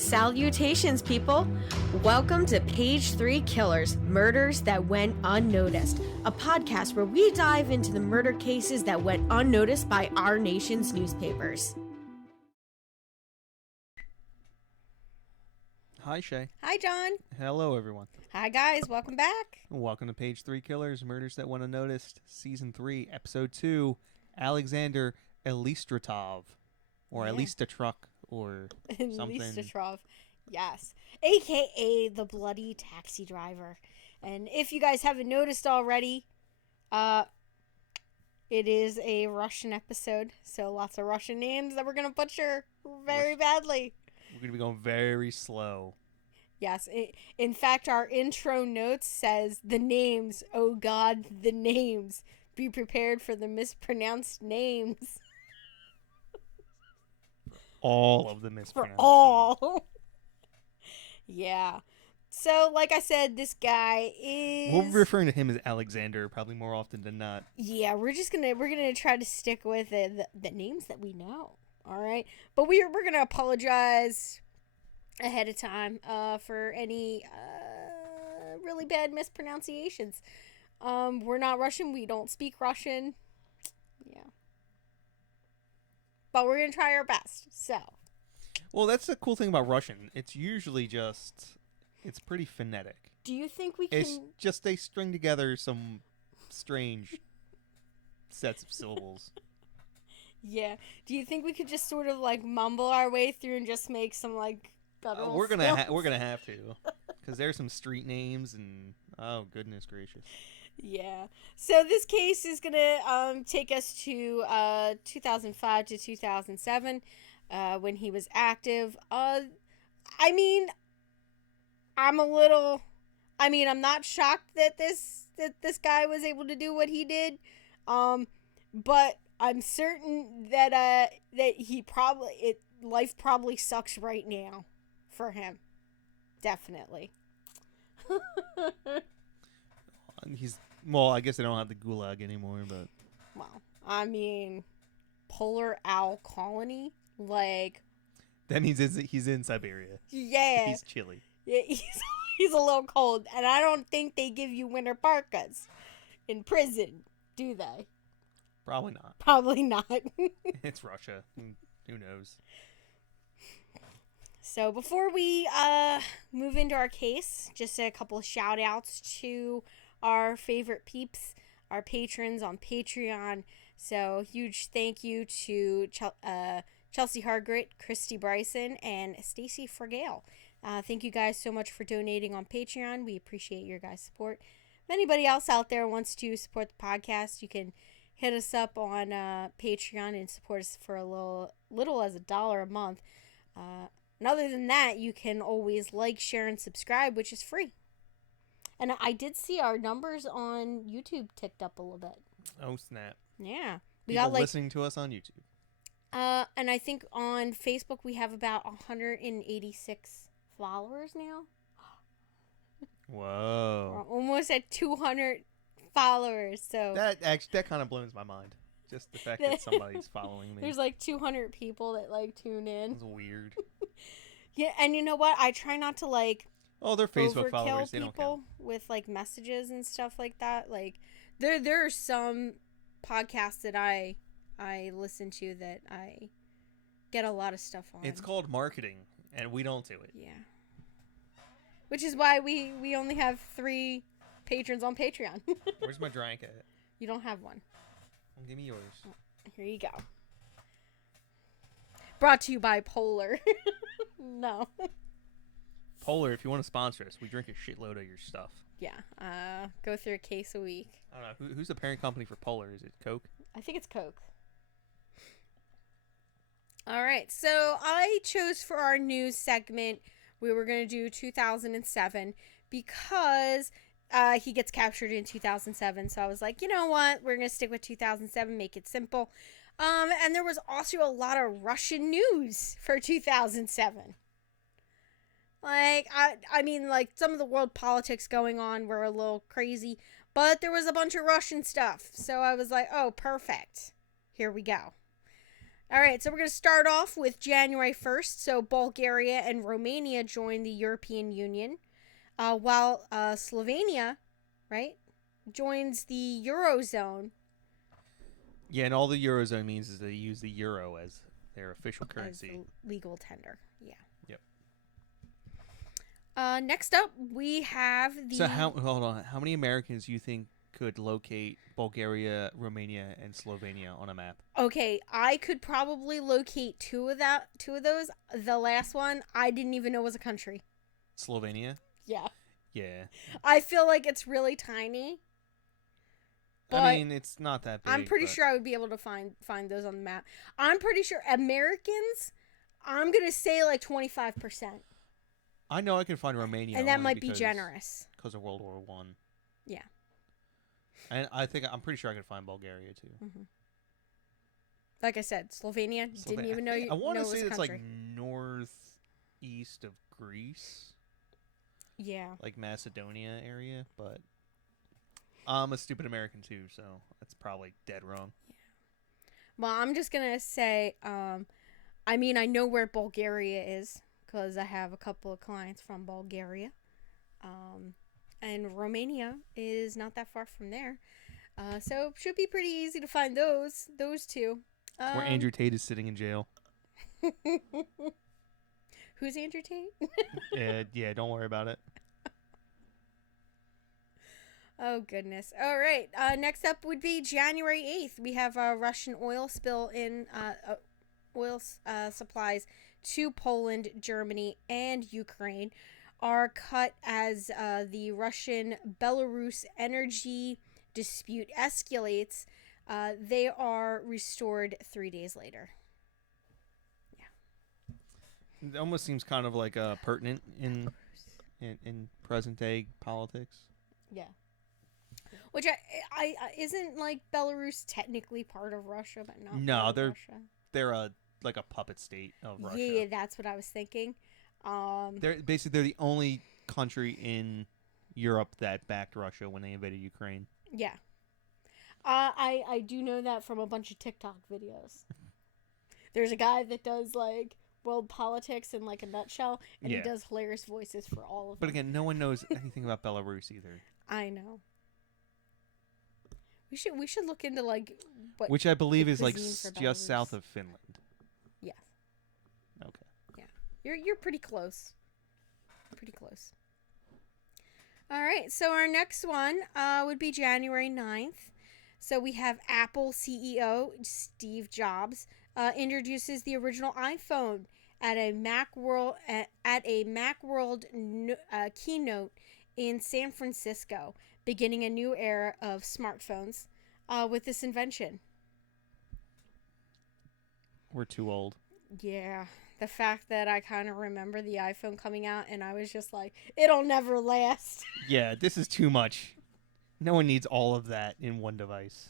Salutations, people! Welcome to Page 3 Killers, Murders That Went Unnoticed, a podcast where we dive into the murder cases that went unnoticed by our nation's newspapers. Hi, Shay. Hi, John. Hello, everyone. Hi, guys. Welcome back. Welcome to Page 3 Killers, Murders That Went Unnoticed, Season 3, Episode 2, Alexander Elistratov, or Elistratov, or something. Elistratov, yes. A.K.A. the bloody taxi driver. And if you guys haven't noticed already, it is a Russian episode, so lots of Russian names that we're going to butcher very badly. We're going to be going very slow. Yes. In fact, our intro notes says the names. Oh, God, the names. Be prepared for the mispronounced names. All of the mispronounced. For all. Yeah. So, like I said, this guy is... We'll be referring to him as Alexander probably more often than not. Yeah, we're gonna try to stick with the names that we know. All right, but we're gonna apologize ahead of time for any really bad mispronunciations. We're not Russian. We don't speak Russian. Yeah, but we're gonna try our best. So, well, that's the cool thing about Russian. It's usually just it's pretty phonetic. Do you think we can? It's just they string together some strange sets of syllables. Yeah. Do you think we could just sort of like mumble our way through and just make some like guttural we're gonna have to, because there's some street names and oh goodness gracious. Yeah. So this case is gonna take us to 2005 to 2007 when he was active. I mean, I'm not shocked that this guy was able to do what he did, but I'm certain that life probably sucks right now for him. Definitely. I guess they don't have the gulag anymore, but Well, I mean, Polar Owl Colony, like. Then he's in Siberia. Yeah. He's chilly. Yeah, he's a little cold, and I don't think they give you winter parkas in prison, do they? Probably not. Probably not. It's Russia. Who knows? So before we move into our case, just a couple of shout outs to our favorite peeps, our patrons on Patreon. So huge thank you to Chelsea Hargrett, Christy Bryson, and Stacey Fragale. Thank you guys so much for donating on Patreon. We appreciate your guys' support. If anybody else out there wants to support the podcast, you can hit us up on Patreon and support us for a little as $1 a month. And other than that, you can always like, share, and subscribe, which is free. And I did see our numbers on YouTube ticked up a little bit. Oh, snap. Yeah. People listening to us on YouTube. And I think on Facebook we have about 186 followers now. Whoa. We're almost at 200 followers. So that kind of blows my mind. Just the fact that somebody's following me. There's like 200 people that like tune in. It's weird. Yeah, and you know what? I try not to like they're Facebook followers. They don't count. With like messages and stuff like that. Like there are some podcasts that I listen to that I get a lot of stuff on. It's called marketing, and we don't do it. Yeah. Which is why we only have 3 patrons on Patreon. Where's my drink at? You don't have one. Well, give me yours. Here you go. Brought to you by Polar. No. Polar, if you want to sponsor us, we drink a shitload of your stuff. Yeah. Go through a case a week. I don't know. Who's the parent company for Polar? Is it Coke? I think it's Coke. All right. So I chose for our news segment, we were going to do 2007 because he gets captured in 2007. So I was like, you know what? We're going to stick with 2007, make it simple. And there was also a lot of Russian news for 2007. Like, I mean, like, some of the world politics going on were a little crazy, but there was a bunch of Russian stuff. So I was like, oh, perfect. Here we go. All right, so we're going to start off with January 1st. So Bulgaria and Romania joined the European Union, while Slovenia, right, joins the Eurozone. Yeah, and all the Eurozone means is they use the euro as their official currency. As the legal tender, yeah. Yep. Next up, we have the... So hold on. How many Americans do you think could locate Bulgaria, Romania, and Slovenia on a map? Okay, I could probably locate two of those. The last one, I didn't even know was a country. Slovenia? Yeah. Yeah. I feel like it's really tiny. I mean, it's not that big. I'm pretty sure I would be able to find those on the map. I'm pretty sure Americans, I'm going to say like 25%. I know I can find Romania. And that might be generous. Because of World War I. Yeah. And I'm pretty sure I could find Bulgaria too. Mm-hmm. Like I said, Slovenia, didn't even know I want to say it's country. like northeast of Greece. Yeah. Like Macedonia area, but I'm a stupid American too, so that's probably dead wrong. Yeah. Well, I'm just going to say, I mean, I know where Bulgaria is because I have a couple of clients from Bulgaria. And Romania is not that far from there. So it should be pretty easy to find those two. Where Andrew Tate is sitting in jail. Who's Andrew Tate? Yeah, don't worry about it. Oh, goodness. All right. Next up would be January 8th. We have a Russian oil spill in oil supplies to Poland, Germany, and Ukraine are cut as the Russian-Belarus energy dispute escalates. They are restored 3 days later. Yeah. It almost seems kind of like pertinent in present-day politics. Yeah. Which I isn't like Belarus technically part of Russia, but not. No, they're Russia. They're like a puppet state of Russia. Yeah, that's what I was thinking. They're the only country in Europe that backed Russia when they invaded Ukraine. Yeah. I do know that from a bunch of TikTok videos. There's a guy that does like world politics in like a nutshell, and he does hilarious voices for all of them. But again, no one knows anything about Belarus either. I know. We should look into like what, which I believe is like Belarus. just south of Finland. Yes. Okay. Yeah. You're pretty close. Pretty close. All right. So our next one would be January 9th. So we have Apple CEO Steve Jobs introduces the original iPhone at a Macworld keynote in San Francisco, beginning a new era of smartphones with this invention. We're too old. Yeah. The fact that I kind of remember the iPhone coming out and I was just like, it'll never last. Yeah, this is too much. No one needs all of that in one device.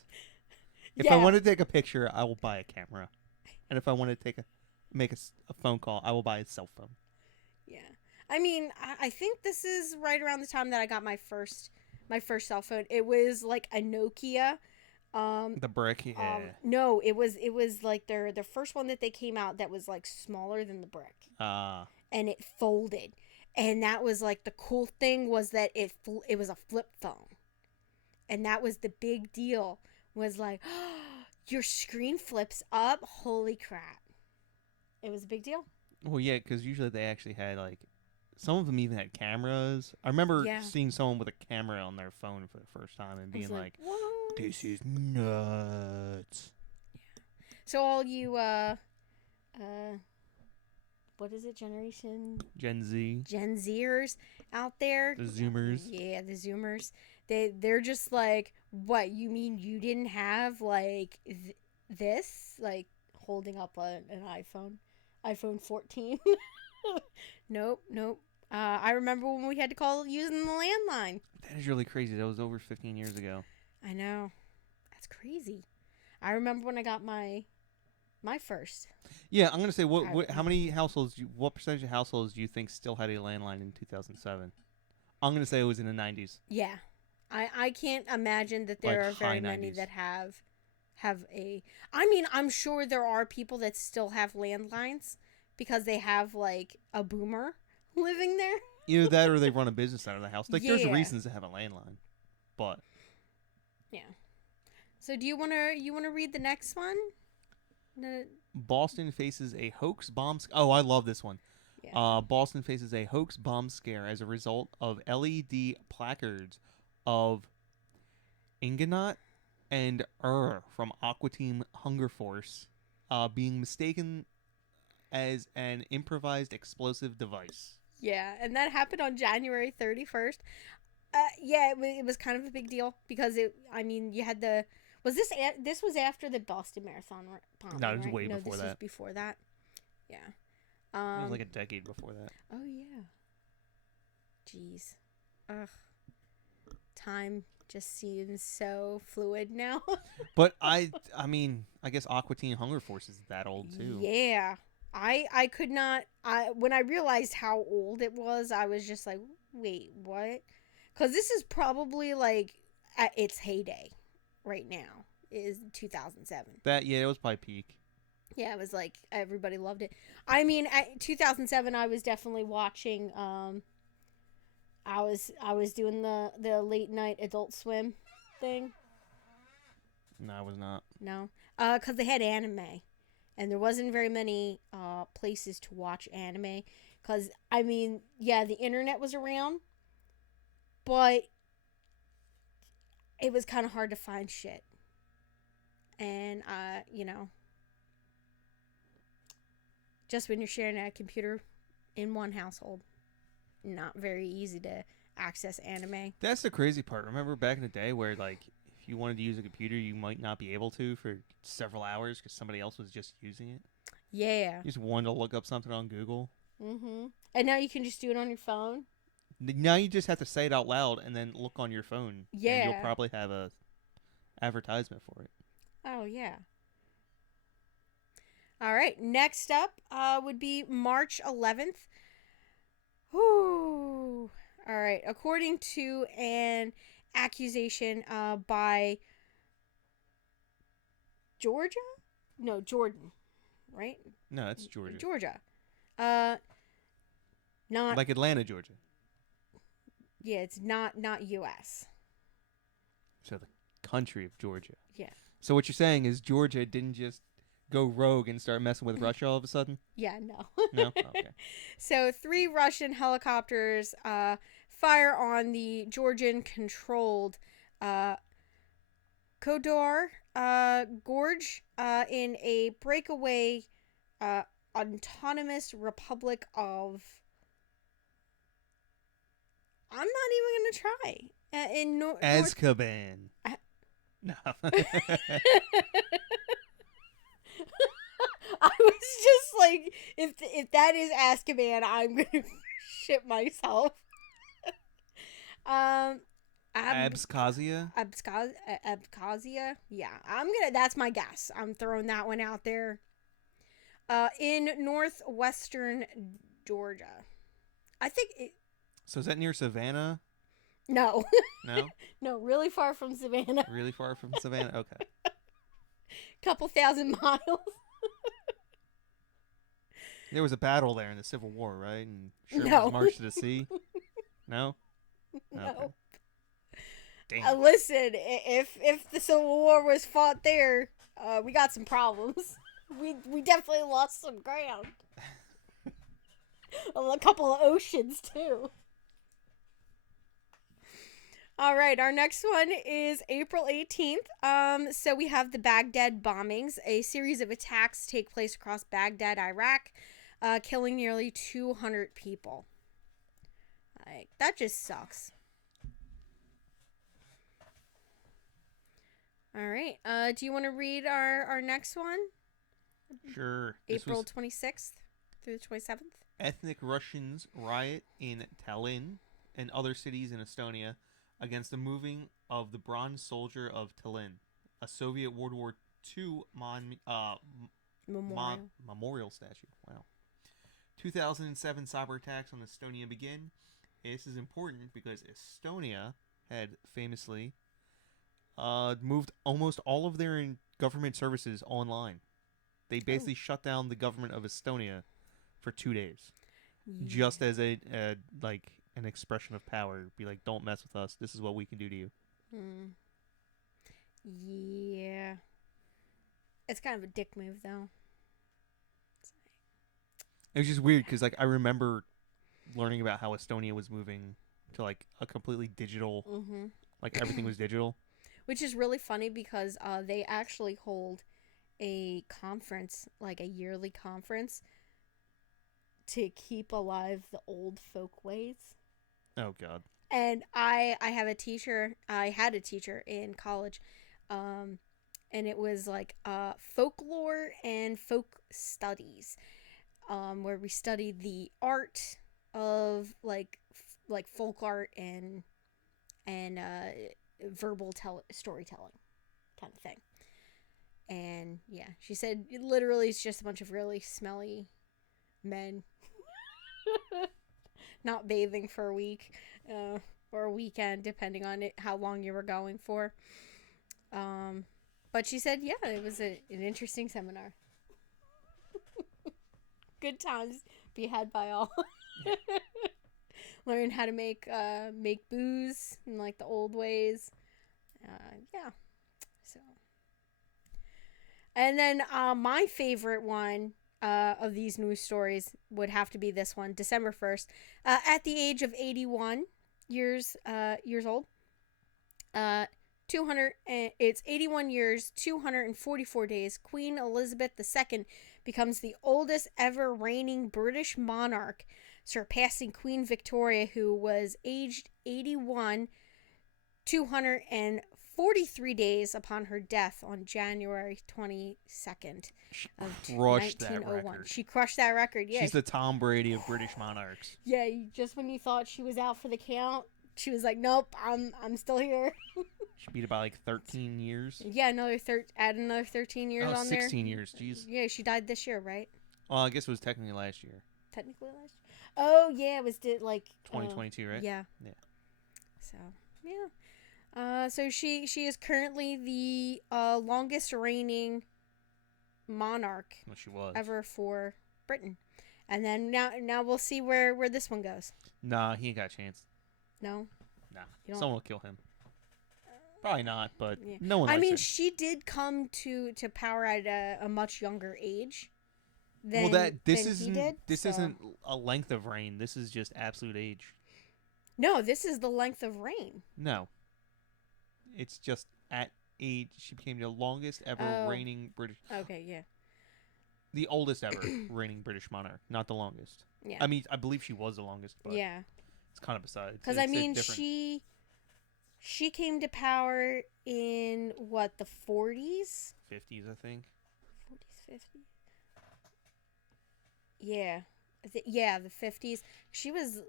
If I want to take a picture, I will buy a camera. And if I want to make a phone call, I will buy a cell phone. Yeah. I mean, I think this is right around the time that I got my first cell phone. It was like a Nokia. The brick, yeah. No, it was like the first one that they came out that was like smaller than the brick. And it folded. And that was like the cool thing was that it was a flip phone. And that was the big deal. Was like, oh, your screen flips up. Holy crap. It was a big deal. Well, yeah, because usually they actually had like, some of them even had cameras. I remember seeing someone with a camera on their phone for the first time and being like, what? This is nuts. Yeah. So all you, what is it, Gen Zers out there? The Zoomers. Yeah, the Zoomers. They're just like, what, you mean you didn't have, like, this? Like, holding up an iPhone 14? Nope. I remember when we had to call using the landline. That is really crazy. That was over 15 years ago. I know. That's crazy. I remember when I got my first. Yeah, I'm going to say, what percentage of households do you think still had a landline in 2007? I'm going to say it was in the 90s. Yeah. I can't imagine that there are very many that have have a. I mean, I'm sure there are people that still have landlines because they have like a boomer living there. Either that or they run a business out of the house. Like, there's Yeah. reasons to have a landline, but Yeah. So do you wanna read the next one? The, Boston faces a hoax bomb. Oh, I love this one. yeah. Boston faces a hoax bomb scare as a result of LED placards of Ingonaut and from Aqua Team Hunger Force being mistaken as an improvised explosive device. Yeah, and that happened on January 31st. Yeah, it was kind of a big deal because I mean, you had the. This was after the Boston Marathon bombing, No, it was right? way No, before this that. was before that. Yeah. It was like a decade before that. Oh yeah. Jeez. Ugh. Time just seems so fluid now. But I mean, I guess Aqua Teen Hunger Force is that old too. Yeah. I could not. When I realized how old it was, I was just like, wait, what? Because this is probably like at its heyday right now, is 2007. It was probably peak. Yeah, it was like everybody loved it. I mean, at 2007, I was definitely watching. I was doing the late night Adult Swim thing. No, I was not. No, because they had anime, and there wasn't very many places to watch anime. Because I mean, yeah, the internet was around, but it was kind of hard to find shit. And just when you're sharing a computer in one household, not very easy to access anime. That's the crazy part. Remember back in the day where, like, if you wanted to use a computer, you might not be able to for several hours because somebody else was just using it? Yeah. You just wanted to look up something on Google. Mm-hmm. And now you can just do it on your phone. Now you just have to say it out loud and then look on your phone. Yeah. And you'll probably have a advertisement for it. Oh, yeah. All right. Next up would be March 11th. Whew. All right. According to an accusation by Georgia? No, Jordan. Right? No, it's Georgia. Georgia. Not like Atlanta, Georgia. Yeah, it's not U.S. So the country of Georgia. Yeah. So what you're saying is Georgia didn't just go rogue and start messing with Russia all of a sudden? Yeah, no. No? Okay. So 3 Russian helicopters fire on the Georgian-controlled Kodor Gorge in a breakaway autonomous republic of... I'm not even going to try. In Azkaban. No. I was just like, if that is Azkaban, I'm gonna shit myself. Abkhazia? Abkhazia? Yeah, that's my guess. I'm throwing that one out there. In northwestern Georgia. I think it... So is that near Savannah? No. No? No, really far from Savannah. Really far from Savannah? Okay. Couple thousand miles. There was a battle there in the Civil War, right? And Sherman's No. March to the Sea? No? No. Okay. Damn. Listen, if the Civil War was fought there, we got some problems. We definitely lost some ground. A couple of oceans, too. All right, our next one is April 18th. So we have the Baghdad bombings. A series of attacks take place across Baghdad, Iraq, killing nearly 200 people. Like, that just sucks. All right. Do you want to read our next one? Sure. April 26th through the 27th? Ethnic Russians riot in Tallinn and other cities in Estonia against the moving of the bronze soldier of Tallinn, a Soviet World War II memorial statue. Wow. 2007 cyber attacks on Estonia begin. This is important because Estonia had famously moved almost all of their government services online. They basically shut down the government of Estonia for 2 days, just as a like an expression of power. Be like, don't mess with us. This is what we can do to you. Yeah. It's kind of a dick move, though. It was just weird because like I remember learning about how Estonia was moving to like a completely digital, like everything was digital. Which is really funny because they actually hold a conference, like a yearly conference, to keep alive the old folk ways. Oh God. And I had a teacher in college, and it was like folklore and folk studies, where we studied the art of like folk art and verbal storytelling kind of thing. And yeah, she said literally it's just a bunch of really smelly men not bathing for a week or a weekend, depending on how long you were going for. But she said, yeah, it was an interesting seminar. Good times be had by all. Learn how to make booze in like the old ways. Yeah. So. And then my favorite one of these news stories would have to be this one, December 1st. At the age of 81 years old, it's 81 years, 244 days, Queen Elizabeth II becomes the oldest ever reigning British monarch, surpassing Queen Victoria, who was aged 81, 243 days upon her death on January 22nd of 1901. She crushed that record, yeah. She's the Tom Brady of British monarchs. Yeah, just when you thought she was out for the count, she was like, nope, I'm still here. She beat it by like 13 years. Yeah, add another 13 years on 16 there. 16 years, jeez. Yeah, she died this year, right? Well, I guess it was technically last year. Technically last year? Oh, yeah, it was like 2022, right? Yeah. Yeah. So, yeah. So she is currently the longest reigning monarch ever for Britain. And then now we'll see where this one goes. Nah, he ain't got a chance. No? Nah. Someone will kill him. Probably not, but yeah. No one likes I mean, her. she did come to power at a much younger age than, he did. This isn't a length of reign. This is just absolute age. No, this is the length of reign. No. It's just at age. She became the longest ever reigning British. Okay, yeah. The oldest ever reigning British monarch, not the longest. Yeah. I mean, I believe she was the longest, but yeah, it's kind of beside. Because I mean, she came to power in what, the 40s? 50s, I think. 40s, 50s. Yeah, the 50s. She was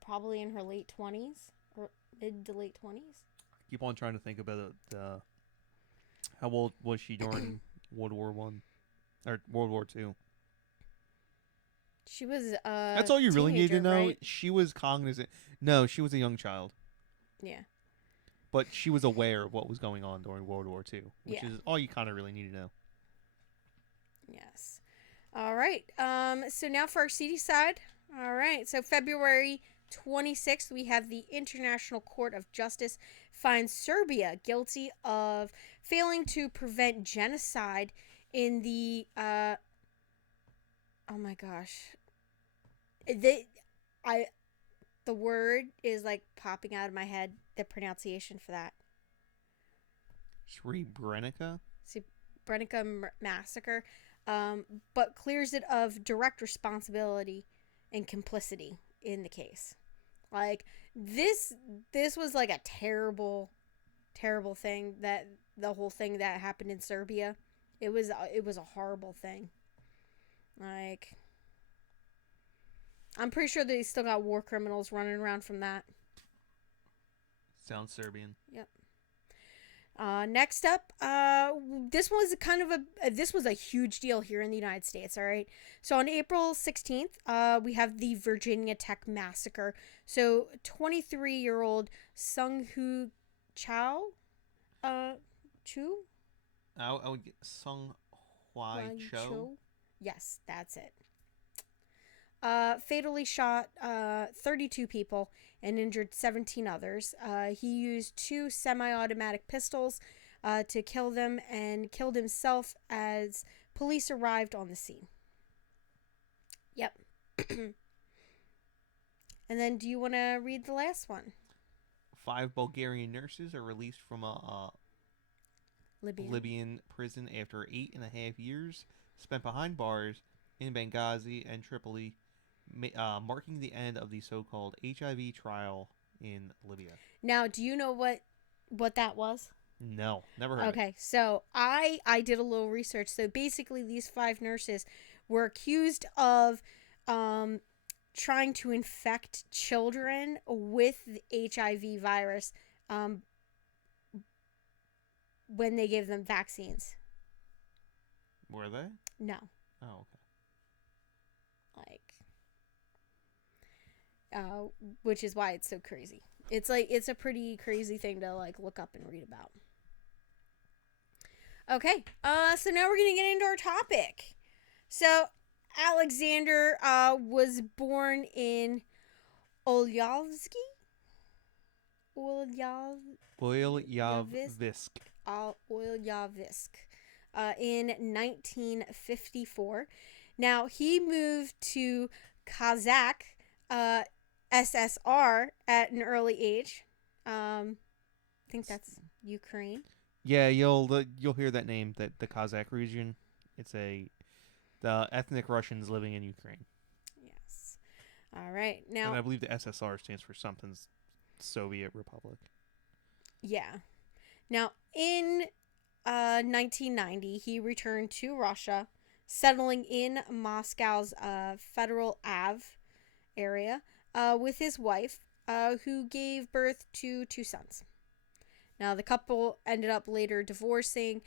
probably in her late 20s or mid to late 20s. Keep on trying to think about how old was she during World War One or World War Two? She was That's all you really need to know. Right? She was cognizant. No, she was a young child. Yeah. But she was aware of what was going on during World War II, which is all you kind of really need to know. Yes. All right. So now for our CD side. All right. So February 26th, we have the International Court of Justice finds Serbia guilty of failing to prevent genocide in the oh my gosh. The word is like popping out of my head, the pronunciation for that. Srebrenica massacre, but clears it of direct responsibility and complicity in the case. Like this was like a terrible thing, that the whole thing that happened in Serbia. It was a horrible thing. Like, I'm pretty sure they still got war criminals running around from that. Sounds Serbian. Yep. Next up, this was a huge deal here in the United States. All right. So on April 16th, we have the Virginia Tech massacre. So 23-year-old Sung Hoo Chu I would get Sung Hwai Cho. Yes, that's it. Fatally shot 32 people and injured 17 others. He used 2 semi-automatic pistols to kill them and killed himself as police arrived on the scene. Yep. And then do you want to read the last one? 5 Bulgarian nurses are released from a Libyan prison after 8.5 years spent behind bars in Benghazi and Tripoli, marking the end of the so-called HIV trial in Libya. Now, do you know what that was? No, never heard of it. Okay, so I did a little research. So basically, these 5 nurses were accused of trying to infect children with the HIV virus when they gave them vaccines. Were they? No. Oh, okay. Which is why it's so crazy. It's a pretty crazy thing to look up and read about. Okay, so now we're gonna get into our topic. So Alexander was born in Olyavsk in 1954. Now he moved to Kazakh SSR at an early age. I think that's Ukraine. Yeah, you'll hear that name, that the Kazakh region. It's the ethnic Russians living in Ukraine. Yes. All right. Now, and I believe the SSR stands for something Soviet Republic. Yeah. Now, in 1990, he returned to Russia, settling in Moscow's Federal Ave area with his wife, who gave birth to 2 sons. Now, the couple ended up later divorcing,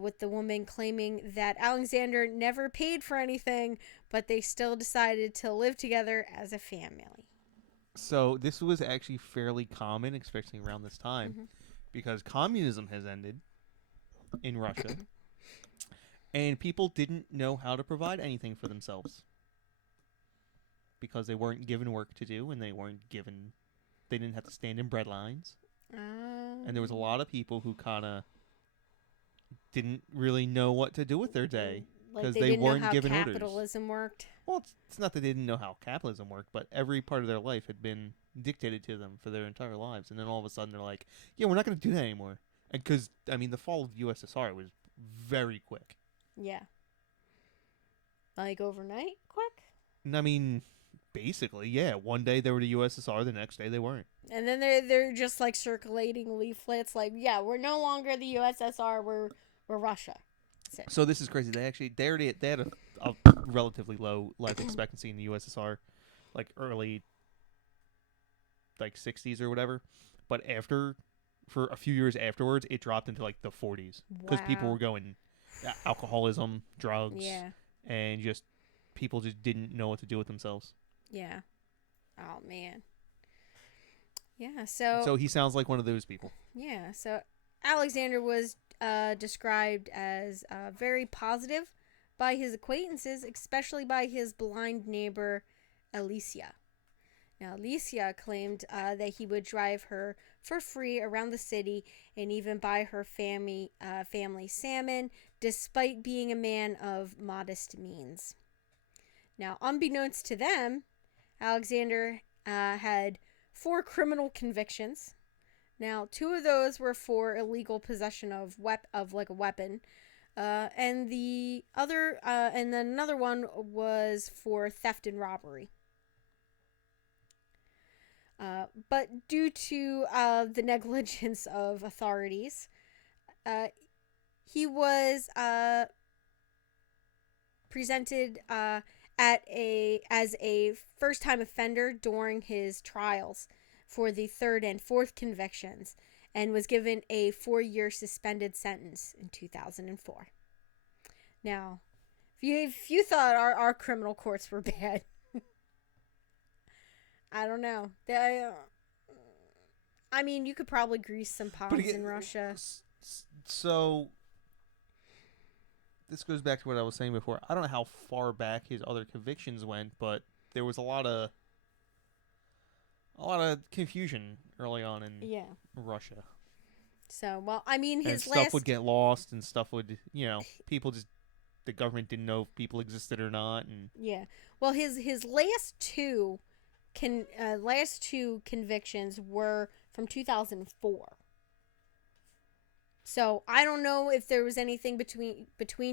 with the woman claiming that Alexander never paid for anything, but they still decided to live together as a family. So this was actually fairly common, especially around this time, because communism has ended in Russia, and people didn't know how to provide anything for themselves because they weren't given work to do, and they didn't have to stand in bread lines. And there was a lot of people who kind of didn't really know what to do with their day because they weren't given orders. Capitalism worked. Well, it's not that they didn't know how capitalism worked, but every part of their life had been dictated to them for their entire lives. And then all of a sudden they're like, yeah, we're not going to do that anymore. And because, I mean, the fall of the USSR was very quick. Yeah. Like overnight quick? I mean, basically, yeah. One day they were the USSR, the next day they weren't. And then they're just like circulating leaflets like, yeah, we're no longer the USSR, we're Russia. So this is crazy. They had a relatively low life expectancy in the USSR, like early, like 60s or whatever. But for a few years afterwards, it dropped into like the 40s because people were going alcoholism, drugs, and just people just didn't know what to do with themselves. Yeah. Oh man. Yeah. So he sounds like one of those people. Yeah. So Alexander was described as very positive by his acquaintances, especially by his blind neighbor, Alicia. Now, Alicia claimed that he would drive her for free around the city and even buy her family salmon, despite being a man of modest means. Now, unbeknownst to them, Alexander had 4 criminal convictions. Now, 2 of those were for illegal possession of a weapon, and the other, and then another one was for theft and robbery. But due to the negligence of authorities, he was presented as a first-time offender during his trials for the 3rd and 4th convictions, and was given a 4-year suspended sentence in 2004. Now, if you thought our criminal courts were bad, I don't know. I mean, you could probably grease some palms in Russia. So, this goes back to what I was saying before. I don't know how far back his other convictions went, but there was a lot of confusion early on in Russia. So, well, I mean, And his stuff would get lost, and stuff would, people just, the government didn't know if people existed or not, and well, his last two convictions were from 2004. So I don't know if there was anything between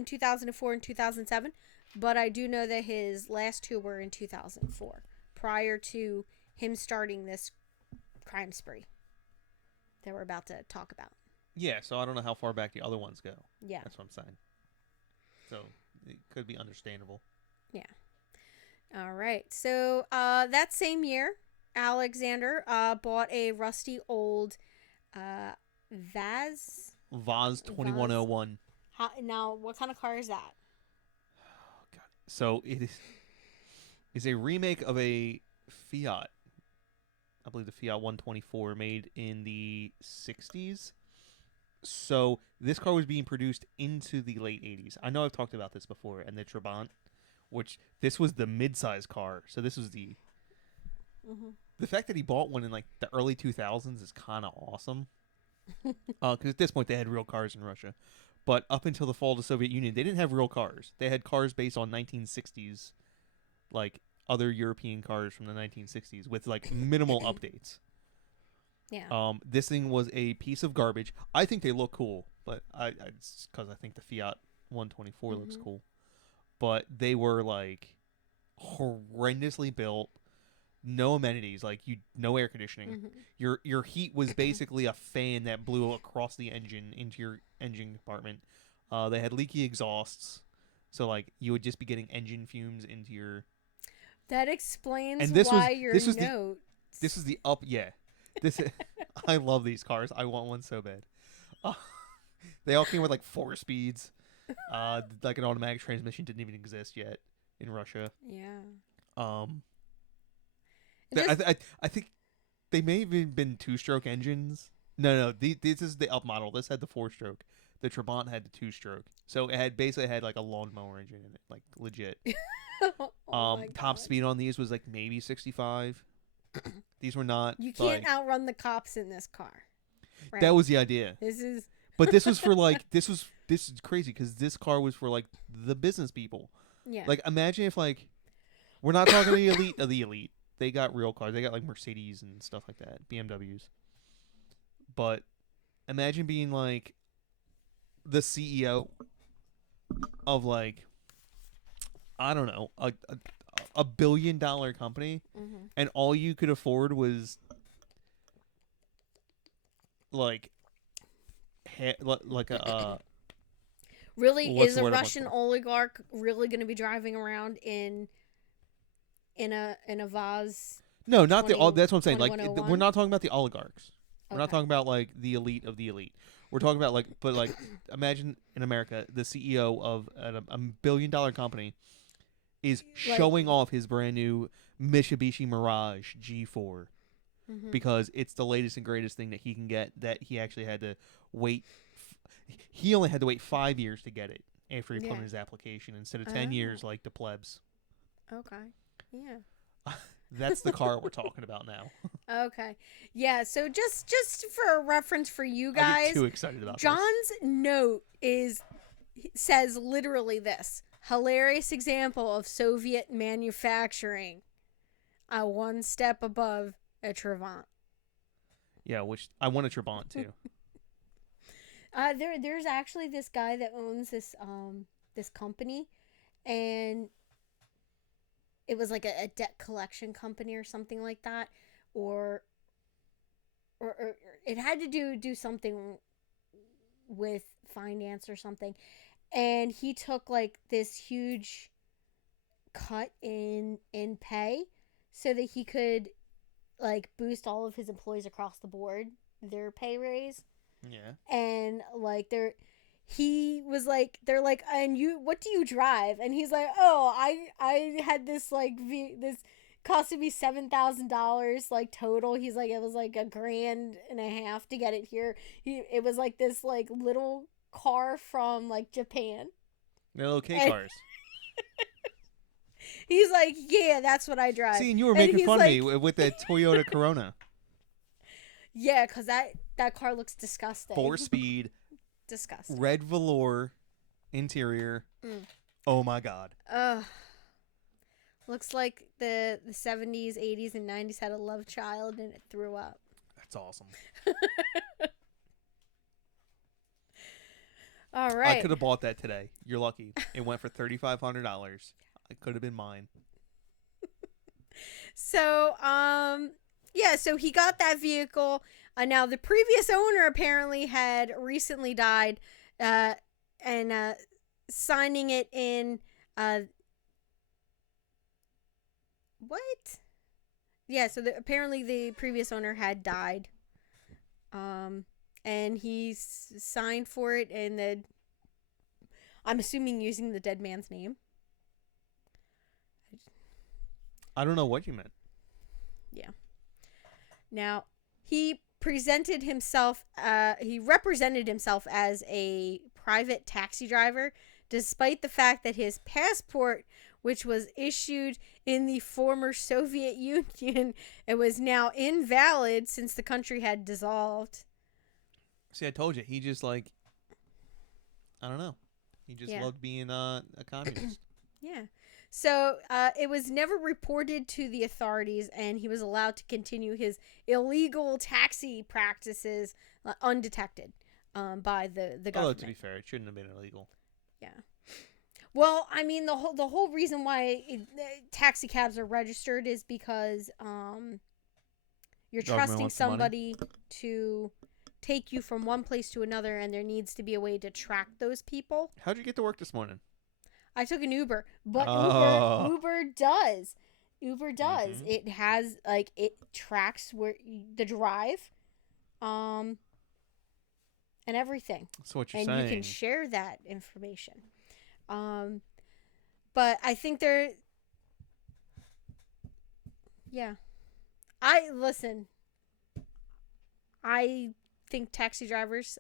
2004 and 2007, but I do know that his last two were in 2004, prior to him starting this crime spree that we're about to talk about. Yeah, so I don't know how far back the other ones go. Yeah. That's what I'm saying. So it could be understandable. Yeah. All right. So that same year, Alexander bought a rusty old Vaz 2101. Now, what kind of car is that? Oh, God. So it is a remake of a Fiat. I believe the Fiat 124 made in the 60s. So this car was being produced into the late 80s. I know I've talked about this before, and the Trabant, which this was the mid-size car. So this was the fact that he bought one in like the early 2000s is kind of awesome. Because at this point they had real cars in Russia, but up until the fall of the Soviet Union, they didn't have real cars. They had cars based on 1960s, like other European cars from the 1960s with like minimal updates. Yeah. This thing was a piece of garbage. I think they look cool, but it's because I think the Fiat 124 looks cool. But they were like horrendously built. No amenities, like no air conditioning. Your heat was basically a fan that blew across the engine into your engine compartment. They had leaky exhausts, so like you would just be getting engine fumes into your. That explains and this why was, your this was note. This is the up. Yeah, this. I love these cars. I want one so bad. They all came with like 4 speeds. Like an automatic transmission didn't even exist yet in Russia. Yeah. I think they may have even been 2-stroke engines. No. This is the up model. This had the 4-stroke. The Trabant had the 2-stroke. So it had basically had like a lawnmower engine in it, like legit. Top speed on these was like maybe 65. These were not. You can't outrun the cops in this car. Right? That was the idea. But this was for like this is crazy because this car was for like the business people. Yeah. Like imagine if like we're not talking the elite of the elite. They got real cars. They got like Mercedes and stuff like that, BMWs. But imagine being like the CEO of like I don't know a $1 billion company, and all you could afford was like a really is a Russian oligarch really going to be driving around in a Vaz? No, not the. That's what I'm saying. Like we're not talking about the oligarchs. We're not talking about like the elite of the elite. We're talking about like, but like, imagine in America, the CEO of a $1 billion company is showing off his brand new Mitsubishi Mirage G4 because it's the latest and greatest thing that he can get. That he actually had to wait. He only had to wait 5 years to get it after he put in his application instead of 10 years like the plebs. Okay. Yeah. That's the car we're talking about now. Okay. Yeah, so just for a reference for you guys, I get too excited about John's note says literally this: hilarious example of Soviet manufacturing. One step above a Trabant. Yeah, which I want a Trabant too. There's actually this guy that owns this company, and it was like a debt collection company or something like that, or it had to do something with finance or something, and he took like this huge cut in pay so that he could like boost all of his employees across the board their pay raise. Yeah. And like they're like, and what do you drive? And he's like, oh, I had this like this costed me $7,000 like total. He's like, it was like $1,500 to get it here. It was like this like little car from like Japan, They're little K And cars. he's like, yeah, that's what I drive. See, and you were And making he's fun like, of me with that Toyota Corona. yeah, because that car looks disgusting. 4-speed, Disgusting. red velour interior. Oh my God. Looks like the 70s, 80s, and 90s had a love child and it threw up. That's awesome. All right. I could have bought that today. You're lucky. It went for $3,500. It could have been mine. So, yeah, so he got that vehicle. Now, the previous owner apparently had recently died, and signing it in, what? Yeah, so apparently the previous owner had died. And he signed for it, and then I'm assuming using the dead man's name. I don't know what you meant. Yeah. Now, he represented himself as a private taxi driver, despite the fact that his passport, which was issued in the former Soviet Union, it was now invalid since the country had dissolved. See, I told you. He just I don't know. He just loved being a communist. Yeah. So it was never reported to the authorities, and he was allowed to continue his illegal taxi practices undetected by the government. Although, to be fair, it shouldn't have been illegal. Yeah. Well, I mean, the whole reason why taxi cabs are registered is because you're trusting somebody to take you from one place to another, and there needs to be a way to track those people. How'd you get to work this morning? I took an Uber, but Uber does. Mm-hmm. It has it tracks where the drive, and everything. So what you're saying? And you can share that information. But I think yeah. I think taxi drivers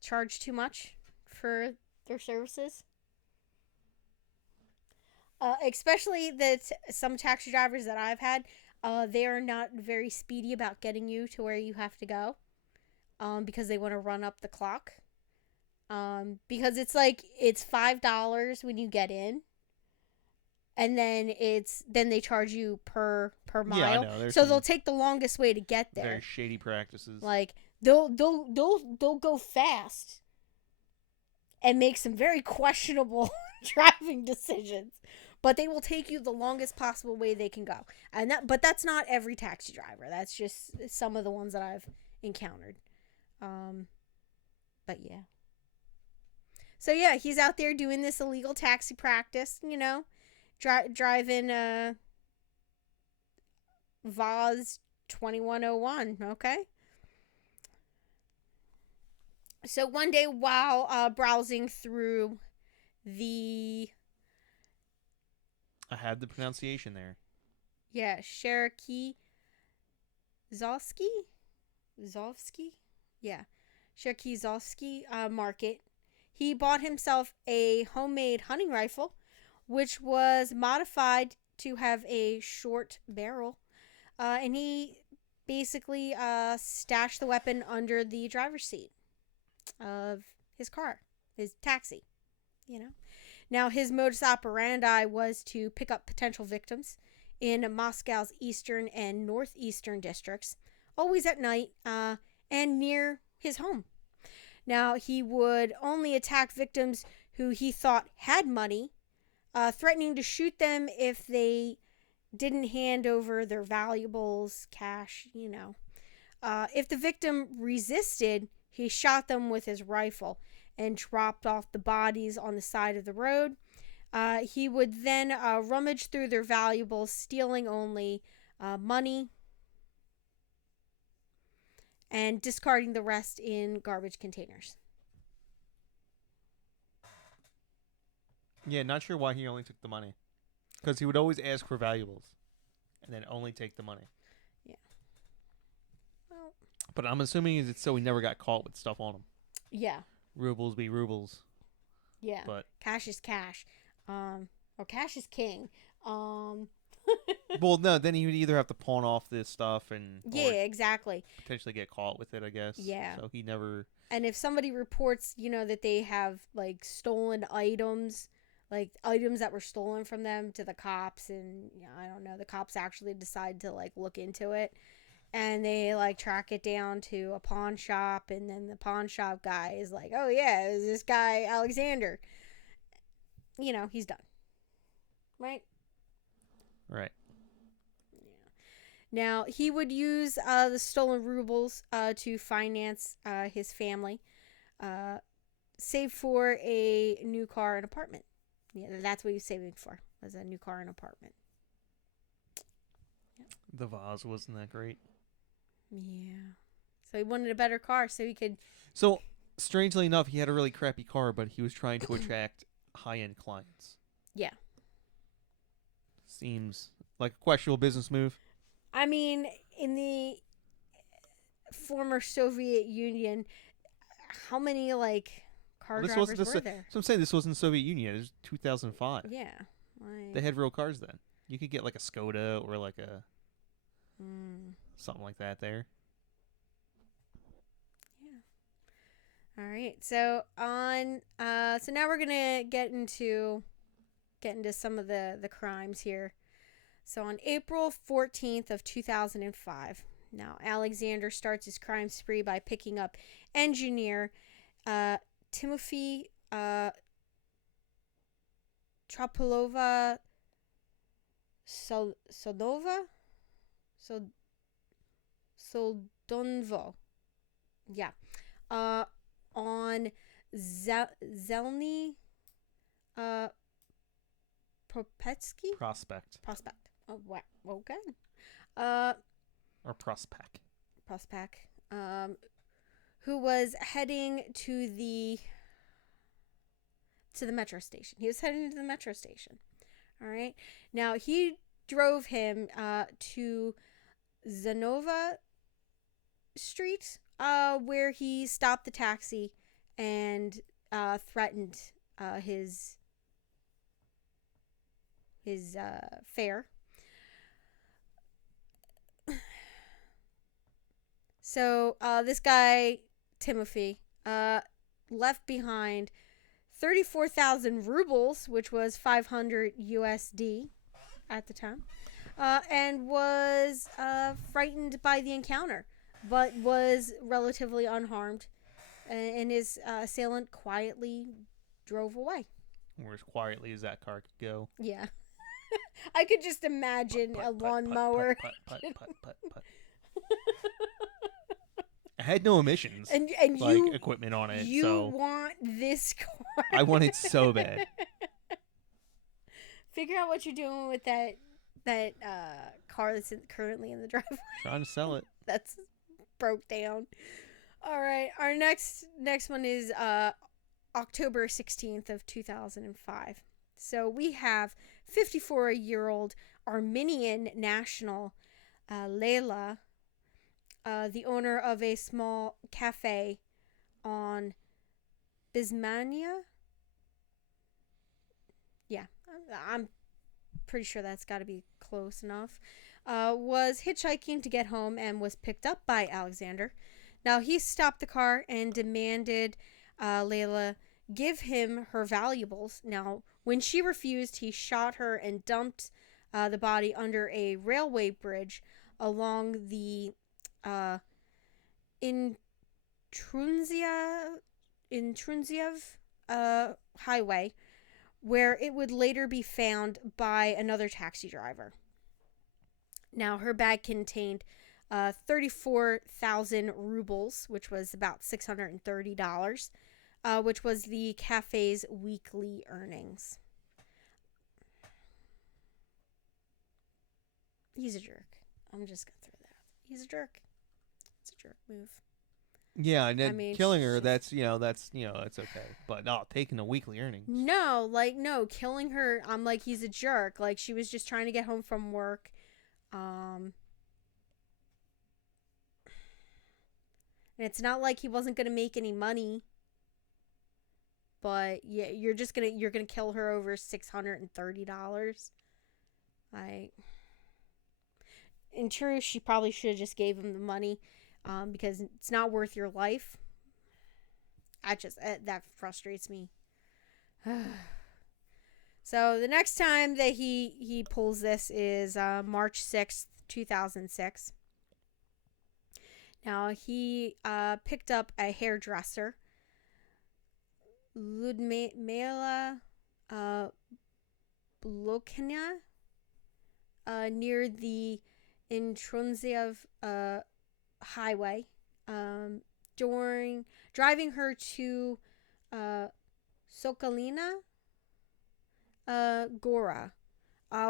charge too much for their services. Especially some taxi drivers that I've had, they are not very speedy about getting you to where you have to go, because they want to run up the clock. Because it's $5 when you get in, and then they charge you per mile. Yeah, I know. So they'll take the longest way to get there. Very shady practices. They'll go fast and make some very questionable driving decisions, but they will take you the longest possible way they can go. But that's not every taxi driver. That's just some of the ones that I've encountered. But yeah. So yeah, he's out there doing this illegal taxi practice, driving Vaz 2101, okay? So one day while browsing through I had the pronunciation there. Yeah, Cherokee Zovsky? Yeah. Cherokee Zovsky market. He bought himself a homemade hunting rifle, which was modified to have a short barrel. And he basically stashed the weapon under the driver's seat of his car, his taxi, Now, his modus operandi was to pick up potential victims in Moscow's eastern and northeastern districts, always at night, and near his home. Now, he would only attack victims who he thought had money, threatening to shoot them if they didn't hand over their valuables, cash, If the victim resisted, he shot them with his rifle and dropped off the bodies on the side of the road. He would then rummage through their valuables, stealing only money and discarding the rest in garbage containers. Yeah, not sure why he only took the money. Because he would always ask for valuables and then only take the money. Yeah. Well, but I'm assuming it's so he never got caught with stuff on him. Yeah. Rubles be rubles. Yeah. But cash is cash. Or cash is king. well, no, then he would either have to pawn off this stuff or Yeah, exactly. potentially get caught with it, I guess. Yeah. So he never. And if somebody reports, that they have like stolen items, like items that were stolen from them to the cops, and I don't know, the cops actually decide to like look into it, and they like track it down to a pawn shop, and then the pawn shop guy is like, oh yeah, it was this guy Alexander. He's done. Right? Right. Now, he would use the stolen rubles to finance his family, save for a new car and apartment. Yeah, that's what he was saving for, was a new car and apartment. Yeah. The vase wasn't that great. Yeah. So he wanted a better car so he could... So, strangely enough, he had a really crappy car, but he was trying to attract high-end clients. Yeah. Seems like a questionable business move. I mean, in the former Soviet Union, how many, like, car drivers were there? So I'm saying this wasn't the Soviet Union. It was 2005. Yeah. Like, They had real cars then. You could get, like, a Skoda or, like, a... something like that there. Yeah. All right. So, so now we're going to get into some of the crimes here. So on April 14th of 2005, now Alexander starts his crime spree by picking up engineer Timofey Tropilova Soldonvo. Yeah. On Zelny Prospect. Oh, wow. Okay. Or Prospect. Who was heading to the metro station. He was heading to the metro station. All right. Now, he drove him to Zanova Street, where he stopped the taxi and threatened his fare. So this guy Timofey left behind 34,000 rubles, which was 500 USD at the time, and was frightened by the encounter, but was relatively unharmed, and his assailant quietly drove away. Or as quietly as that car could go. Yeah. I could just imagine a lawnmower. I had no emissions, and like you, equipment on it. You so want this car. I want it so bad. Figure out what you're doing with that car that's currently in the driveway. Trying to sell it. That's broke down. All right, our next one is October 16th of 2005. So we have 54-year-old Armenian national Leila, the owner of a small cafe on Bismania. Yeah, I'm pretty sure that's got to be close enough. Was hitchhiking to get home and was picked up by Alexander. Now, he stopped the car and demanded Leila give him her valuables. Now, when she refused, he shot her and dumped the body under a railway bridge along the Intrunziev highway, where it would later be found by another taxi driver. Now, her bag contained 34,000 rubles, which was about $630, which was the cafe's weekly earnings. He's a jerk. I'm just going to throw that out. He's a jerk. It's a jerk move. Yeah, and then killing her, that's okay. But no, taking the weekly earnings. No, killing her, I'm like, he's a jerk. Like, she was just trying to get home from work. And it's not like he wasn't going to make any money. but yeah, you're gonna kill her over $630. Like, in truth, she probably should have just gave him the money, because it's not worth your life. That frustrates me. So the next time that he pulls this is March 6th, 2006. Now, he picked up a hairdresser, Ludmila Blokina, near the Intronziev highway, driving her to Sokolina Gora,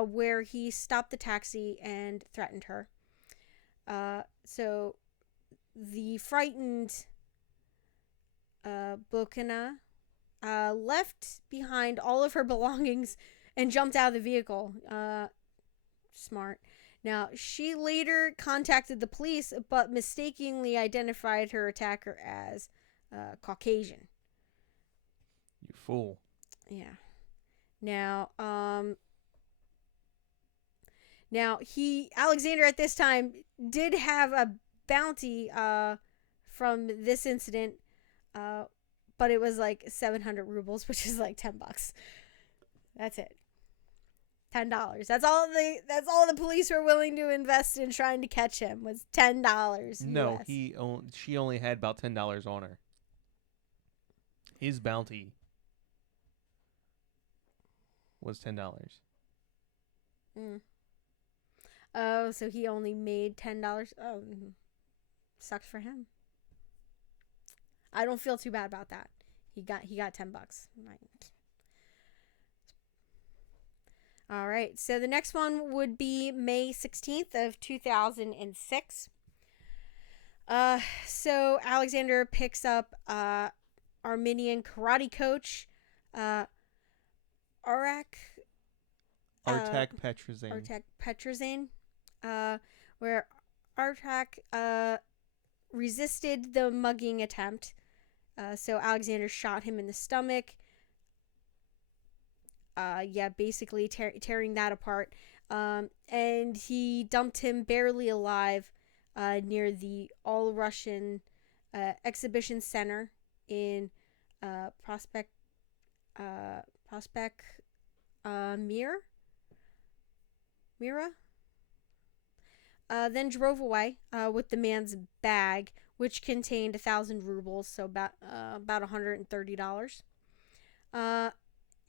where he stopped the taxi and threatened her. So the frightened Blokina left behind all of her belongings and jumped out of the vehicle. Smart. Now, she later contacted the police, but mistakenly identified her attacker as Caucasian. You fool. Yeah. Now, Alexander at this time did have a bounty from this incident, but it was like 700 rubles, which is like $10. That's it. $10. That's all the police were willing to invest in trying to catch him, was $10. No, US. she only had about $10 on her. His bounty was $10. Oh, so he only made $10. Oh, sucks for him. I don't feel too bad about that. He got $10. Right. All right. So the next one would be May 16th of 2006. So Alexander picks up Armenian karate coach Artak Petrazane, where Artak resisted the mugging attempt. So Alexander shot him in the stomach. Basically tearing that apart. And he dumped him barely alive near the All-Russian Exhibition Center in Prospect Mira. Then drove away with the man's bag, which contained 1,000 rubles, so about $130.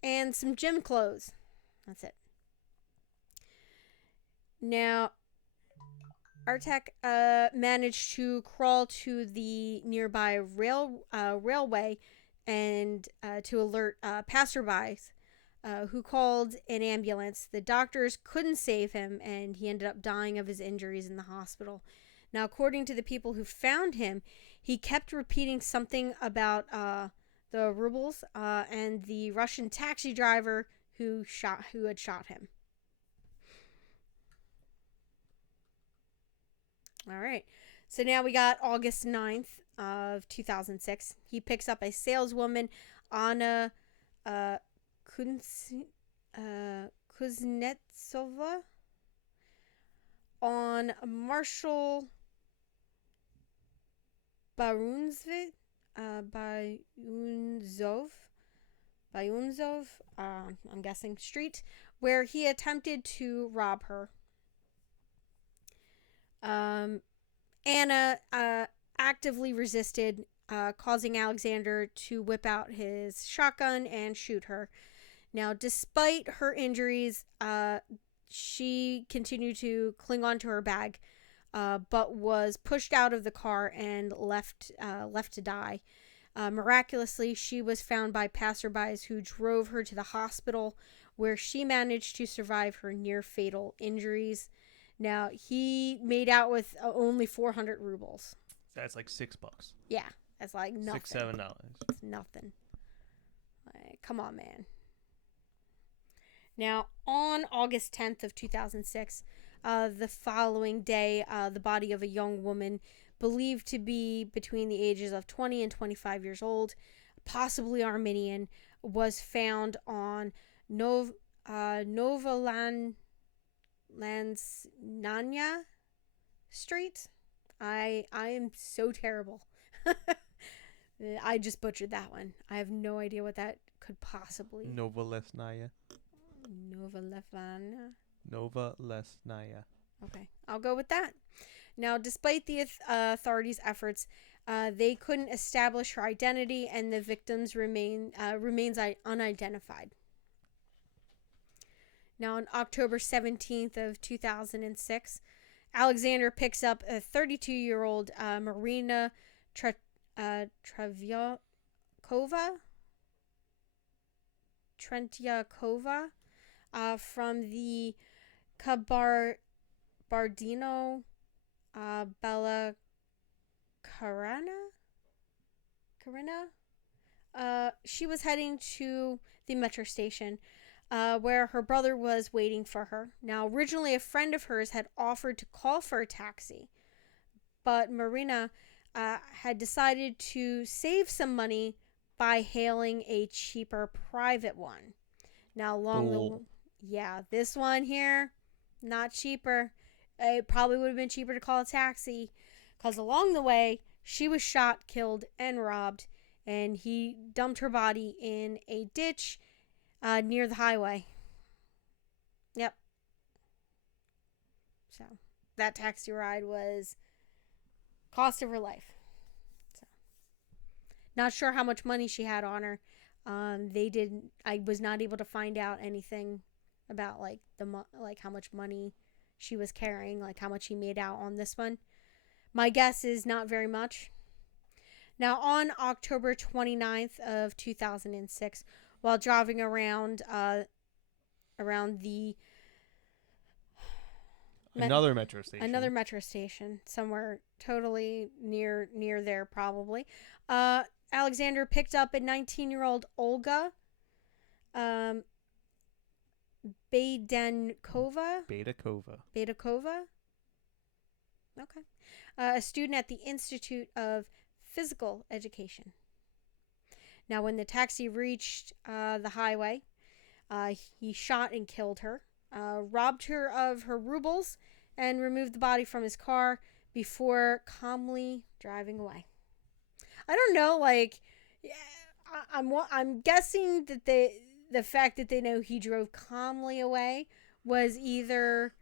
And some gym clothes. That's it. Now, Artak managed to crawl to the nearby railway and to alert passerbys who called an ambulance. The doctors couldn't save him, and he ended up dying of his injuries in the hospital. Now, according to the people who found him, he kept repeating something about the rubles and the Russian taxi driver who had shot him. All right. So now we got August 9th of 2006. He picks up a saleswoman, Anna Kuznetsova, on Marshall Bayunzov, I'm guessing, street, where he attempted to rob her. Anna actively resisted, causing Alexander to whip out his shotgun and shoot her. Now, despite her injuries, she continued to cling onto her bag, but was pushed out of the car and left to die. Miraculously, she was found by passerbys who drove her to the hospital, where she managed to survive her near-fatal injuries. Now, he made out with only 400 rubles. That's like $6. Yeah, that's like nothing. $7. It's nothing. Like, come on, man. Now, on August 10th of 2006, the following day, the body of a young woman believed to be between the ages of 20 and 25 years old, possibly Armenian, was found on Novolandsnanya Street. I am so terrible. I just butchered that one. I have no idea what that could possibly. Novolesnaya. Okay, I'll go with that. Now, despite the authorities' efforts, they couldn't establish her identity, and the victims remains unidentified. Now, on October 17th of 2006, Alexander picks up a 32-year-old Marina Trentiakova from the Kabardino Bella Karina. She was heading to the metro station where her brother was waiting for her. Now, originally, a friend of hers had offered to call for a taxi, but Marina had decided to save some money by hailing a cheaper private one. Now, this one here, not cheaper. It probably would have been cheaper to call a taxi, because along the way, she was shot, killed, and robbed, and he dumped her body in a ditch near the highway. Yep. So, that taxi ride was cost of her life. So, not sure how much money she had on her. I was not able to find out anything about how much money she was carrying, like how much she made out on this one. My guess is not very much. Now, on October 29th of 2006, while driving around the another metro station somewhere totally near there, probably, Alexander picked up a 19-year-old Olga Baidankova. Okay. A student at the Institute of Physical Education. Now, when the taxi reached the highway, he shot and killed her, robbed her of her rubles, and removed the body from his car before calmly driving away. I don't know, I'm guessing that the fact that they know he drove calmly away was either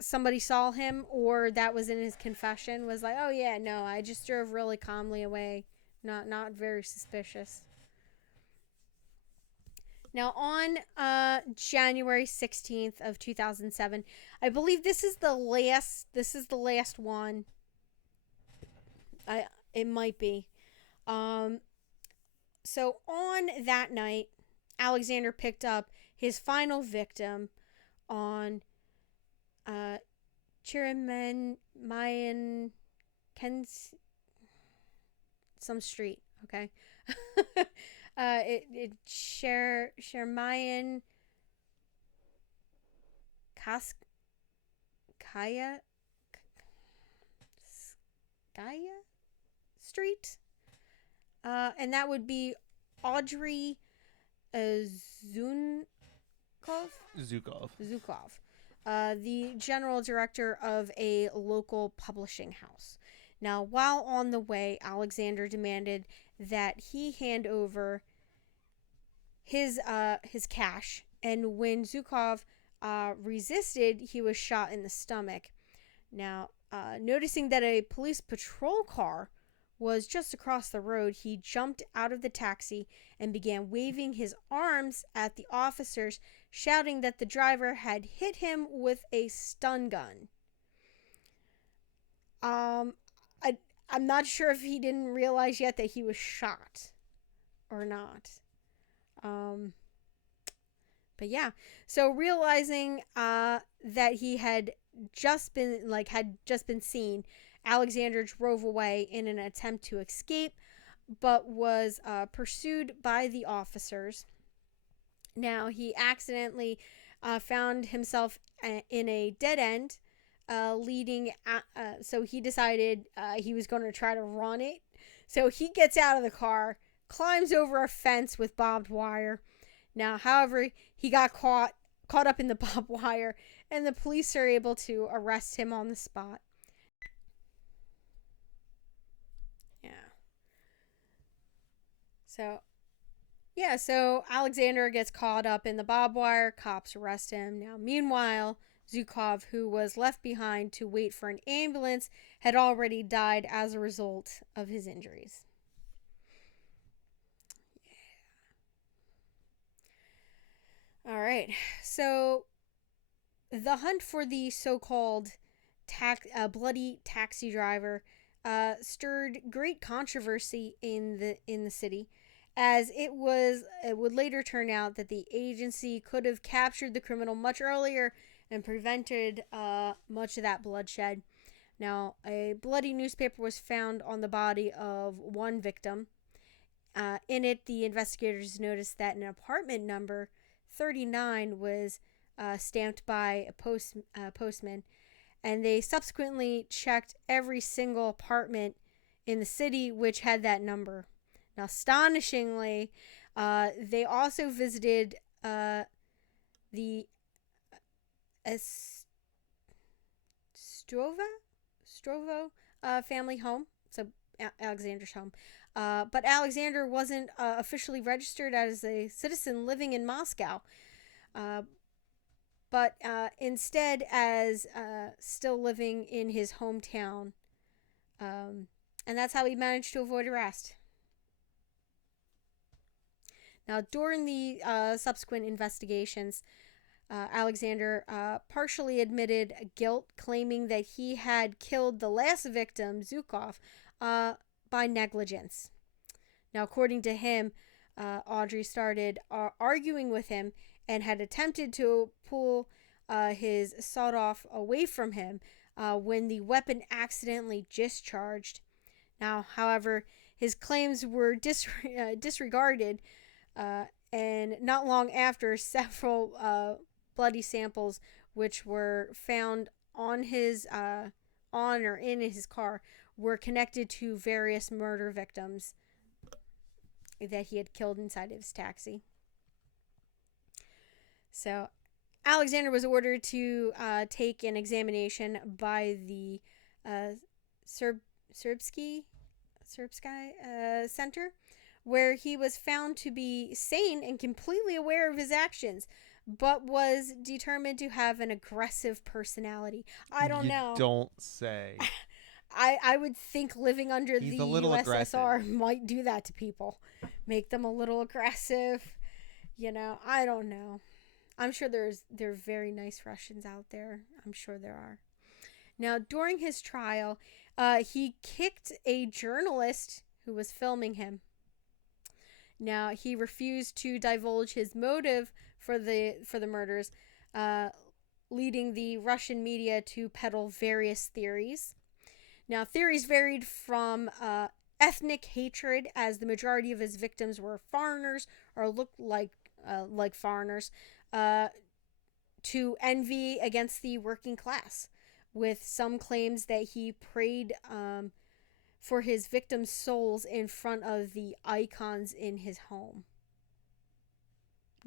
somebody saw him, or that was in his confession, was like, oh yeah, no, I just drove really calmly away. Not very suspicious. Now, on January 16th of 2007, I believe this is the last one. It might be. So on that night, Alexander picked up his final victim on Chiriman Mayan Kens some street, okay? Shermayan Skaya Street, and that would be Audrey Zukov, the general director of a local publishing house. Now, while on the way, Alexander demanded that he hand over his cash, and when Zukov resisted, he was shot in the stomach. Now, noticing that a police patrol car was just across the road, he jumped out of the taxi and began waving his arms at the officers, shouting that the driver had hit him with a stun gun. I'm not sure if he didn't realize yet that he was shot or not. But yeah, so realizing that he had just been seen, Alexander drove away in an attempt to escape, but was pursued by the officers. Now, he accidentally found himself in a dead end, so he decided he was going to try to run it. So he gets out of the car, climbs over a fence with barbed wire. Now, however, he got caught up in the barbed wire, and the police are able to arrest him on the spot. Yeah. So Alexander gets caught up in the barbed wire. Cops arrest him. Now, meanwhile, Zhukov, who was left behind to wait for an ambulance, had already died as a result of his injuries. All right. So the hunt for the so-called bloody taxi driver stirred great controversy in the city, as it would later turn out that the agency could have captured the criminal much earlier and prevented much of that bloodshed. Now, a bloody newspaper was found on the body of one victim. In it, the investigators noticed that an apartment number 39 was stamped by a postman, and they subsequently checked every single apartment in the city which had that number. Now, astonishingly, they also visited the Strovo family home, so Alexander's home. But Alexander wasn't officially registered as a citizen living in Moscow, but instead as still living in his hometown. And that's how he managed to avoid arrest. Now, during the subsequent investigations, Alexander partially admitted guilt, claiming that he had killed the last victim, Zhukov, by negligence. Now, according to him, Audrey started arguing with him and had attempted to pull his sawed-off away from him when the weapon accidentally discharged. Now, however, his claims were disregarded, and not long after, several bloody samples which were found on or in his car were connected to various murder victims that he had killed inside of his taxi. So Alexander was ordered to take an examination by the Serbsky Center, where he was found to be sane and completely aware of his actions, but was determined to have an aggressive personality. I don't know. Don't say. I would think living under He's the a little USSR aggressive. might do that to people. Make them a little aggressive. I don't know. I'm sure there are very nice Russians out there. I'm sure there are. Now, during his trial, he kicked a journalist who was filming him. Now, he refused to divulge his motive for the murders, leading the Russian media to peddle various theories. Now, theories varied from ethnic hatred, as the majority of his victims were foreigners or looked like foreigners, to envy against the working class, with some claims that he prayed for his victims' souls in front of the icons in his home.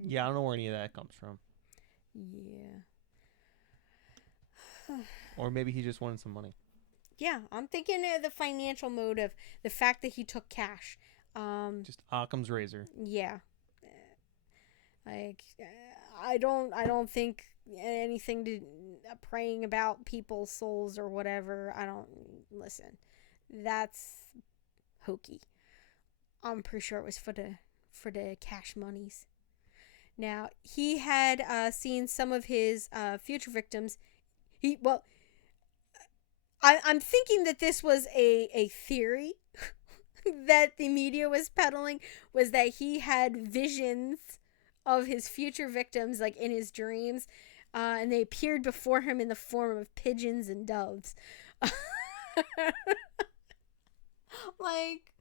Yeah, I don't know where any of that comes from. Yeah. Or maybe he just wanted some money. Yeah, I'm thinking of the financial motive, the fact that he took cash. Just Occam's razor. Yeah. I don't think anything to praying about people's souls or whatever. Listen. That's hokey. I'm pretty sure it was for the cash monies. Now, he had seen some of his future victims. I'm thinking that this was a theory that the media was peddling, was that he had visions of his future victims, like in his dreams, and they appeared before him in the form of pigeons and doves. Like,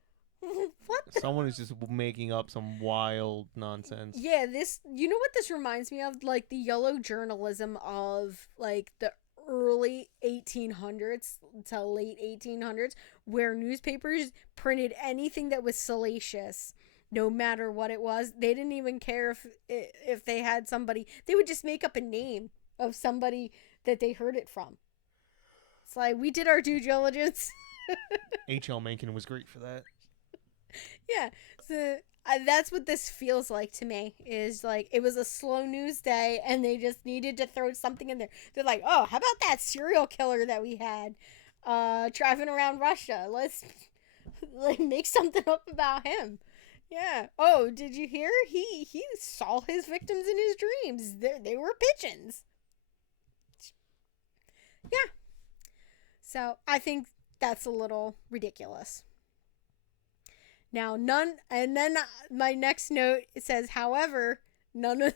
what? Someone is just making up some wild nonsense. Yeah, you know what this reminds me of? Like the yellow journalism of like the early 1800s to late 1800s, where newspapers printed anything that was salacious no matter what it was. They didn't even care if they had somebody. They would just make up a name of somebody that they heard it from. It's like, we did our due diligence. H.L. Mencken was great for that. Yeah, so that's what this feels like to me. Is like, it was a slow news day, and they just needed to throw something in there. They're like, oh, how about that serial killer that we had driving around Russia? Let's like make something up about him. Yeah. Oh, did you hear? He saw his victims in his dreams. They were pigeons. Yeah. So I think that's a little ridiculous. Now, and then my next note, it says, however, none of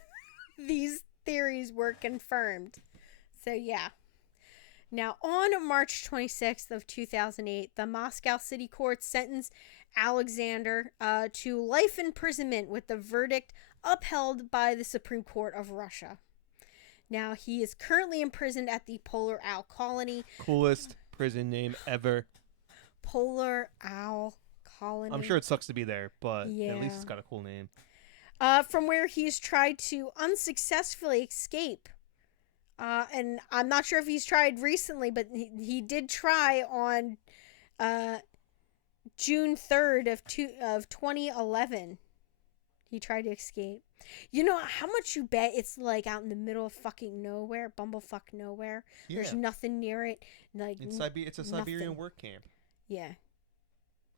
these theories were confirmed. So, yeah. Now, on March 26th of 2008, the Moscow City Court sentenced Alexander to life imprisonment with the verdict upheld by the Supreme Court of Russia. Now, he is currently imprisoned at the Polar Owl Colony. Coolest prison name ever. Polar Owl Colony. I'm sure it sucks to be there, but yeah. At least it's got a cool name. From where he's tried to unsuccessfully escape. And I'm not sure if he's tried recently, but he did try on June 3rd of 2011. He tried to escape. You know how much you bet it's like out in the middle of fucking nowhere, bumblefuck nowhere. Yeah. There's nothing near it. Like it's a Siberian work camp. Yeah.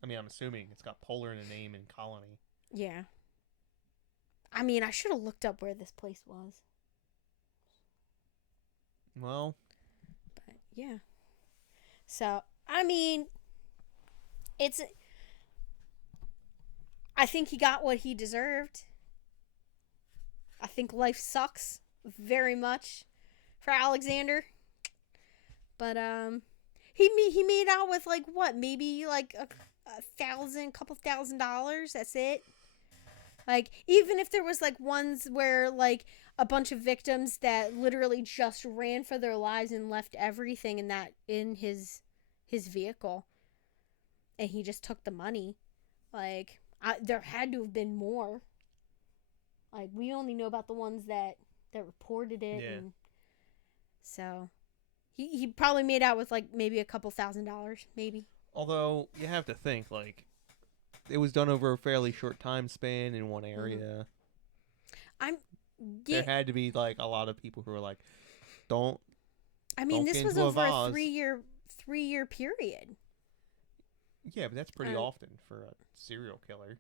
I mean, I'm assuming it's got polar in the name and colony. Yeah. I mean, I should have looked up where this place was. Well. But, yeah. So, I mean, I think he got what he deserved. I think life sucks very much for Alexander. But, he made out with, like, what? Maybe, like, couple $1,000. That's it. Like, even if there was, like, ones where, like, a bunch of victims that literally just ran for their lives and left everything in his vehicle, and he just took the money, like, there had to have been more. Like, we only know about the ones that reported it. Yeah. And so he probably made out with, like, maybe a couple $1,000, maybe. Although, you have to think, like, it was done over a fairly short time span in one area. There had to be, like, a lot of people who were like, this was over a 3-year period. Yeah, but that's pretty often for a serial killer.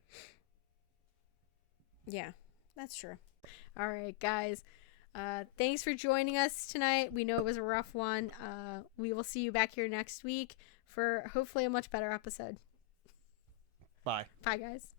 Yeah, that's true. All right, guys. Thanks for joining us tonight. We know it was a rough one. We will see you back here next week for hopefully a much better episode. Bye. Bye, guys.